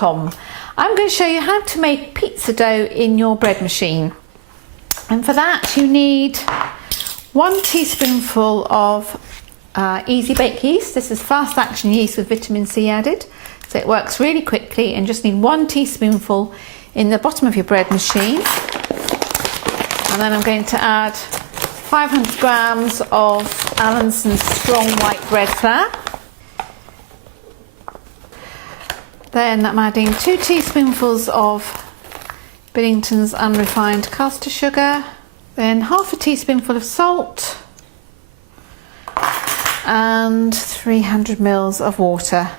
beckingbad.com. I'm going to show you how to make pizza dough in your bread machine. And for that you need 1 teaspoonful of easy bake yeast. This is fast action yeast with vitamin C added, so it works really quickly, and just need 1 teaspoonful in the bottom of your bread machine. And then I'm going to add 500 grams of Allinson's strong white bread flour. Then I'm adding 2 teaspoonfuls of Billington's unrefined caster sugar, then half a teaspoonful of salt, and 300 ml of water,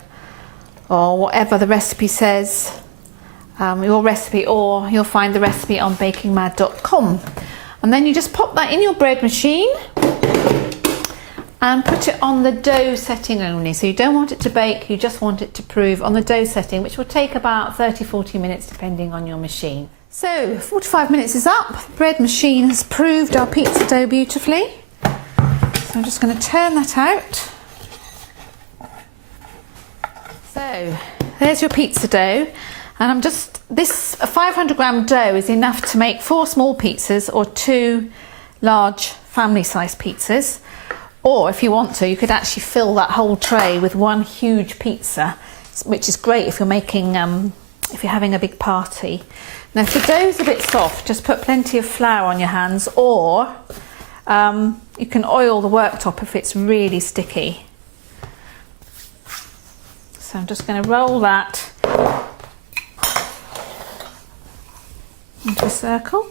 or whatever the recipe says, your recipe, or you'll find the recipe on bakingmad.com. And then you just pop that in your bread machine and put it on the dough setting only. So you don't want it to bake, you just want it to prove on the dough setting, which will take about 30-40 minutes depending on your machine. So 45 minutes is up. The bread machine has proved our pizza dough beautifully. So I'm just going to turn that out. So there's your pizza dough, and this 500 gram dough is enough to make 4 small pizzas or 2 large family size pizzas. Or if you want to, you could actually fill that whole tray with 1 huge pizza, which is great if you're making, if you're having a big party. Now if the dough's a bit soft, just put plenty of flour on your hands, or you can oil the worktop if it's really sticky. So I'm just going to roll that into a circle.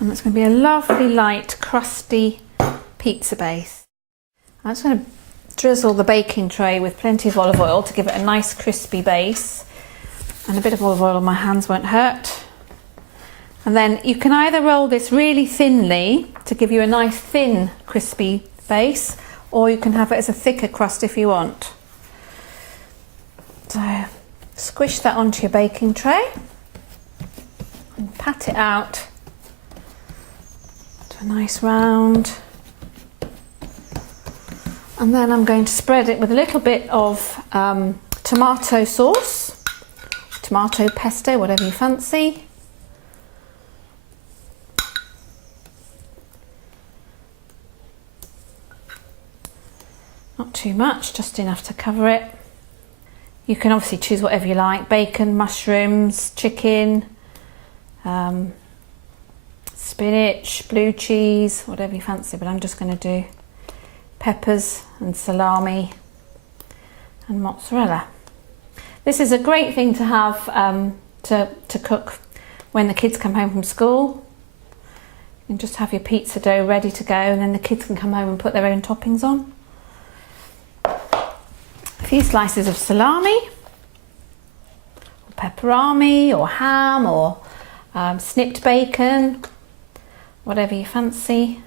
And it's going to be a lovely light crusty pizza base. I'm just going to drizzle the baking tray with plenty of olive oil to give it a nice crispy base, and a bit of olive oil on my hands won't hurt. And then you can either roll this really thinly to give you a nice thin crispy base, or you can have it as a thicker crust if you want. So squish that onto your baking tray and pat it out to a nice round. And then I'm going to spread it with a little bit of tomato sauce, tomato pesto, whatever you fancy. Not too much, just enough to cover it. You can obviously choose whatever you like: bacon, mushrooms, chicken, spinach, blue cheese, whatever you fancy, but I'm just going to do peppers and salami and mozzarella. This is a great thing to have to cook when the kids come home from school. You can just have your pizza dough ready to go, and then the kids can come home and put their own toppings on. A few slices of salami, or pepperami, or ham, or snipped bacon, whatever you fancy.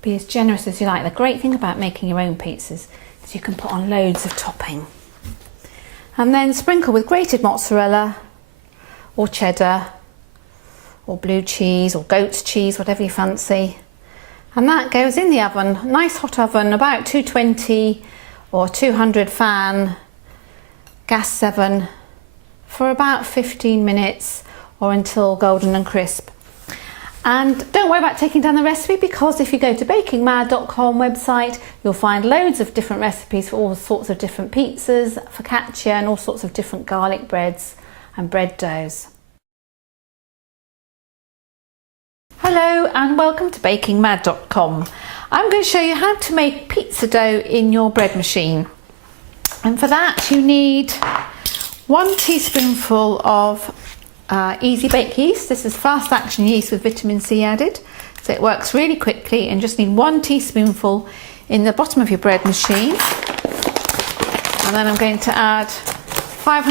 Be as generous as you like. The great thing about making your own pizzas is you can put on loads of topping. And then sprinkle with grated mozzarella, or cheddar, or blue cheese, or goat's cheese, whatever you fancy. And that goes in the oven, nice hot oven, about 220 or 200 fan, gas 7, for about 15 minutes, or until golden and crisp. And don't worry about taking down the recipe, because if you go to bakingmad.com website, you'll find loads of different recipes for all sorts of different pizzas, focaccia, and all sorts of different garlic breads and bread doughs. Hello and welcome to bakingmad.com. I'm going to show you how to make pizza dough in your bread machine. And for that you need 1 teaspoonful of easy bake yeast. This is fast action yeast with vitamin C added, so it works really quickly, and just need 1 teaspoonful in the bottom of your bread machine. And then I'm going to add 500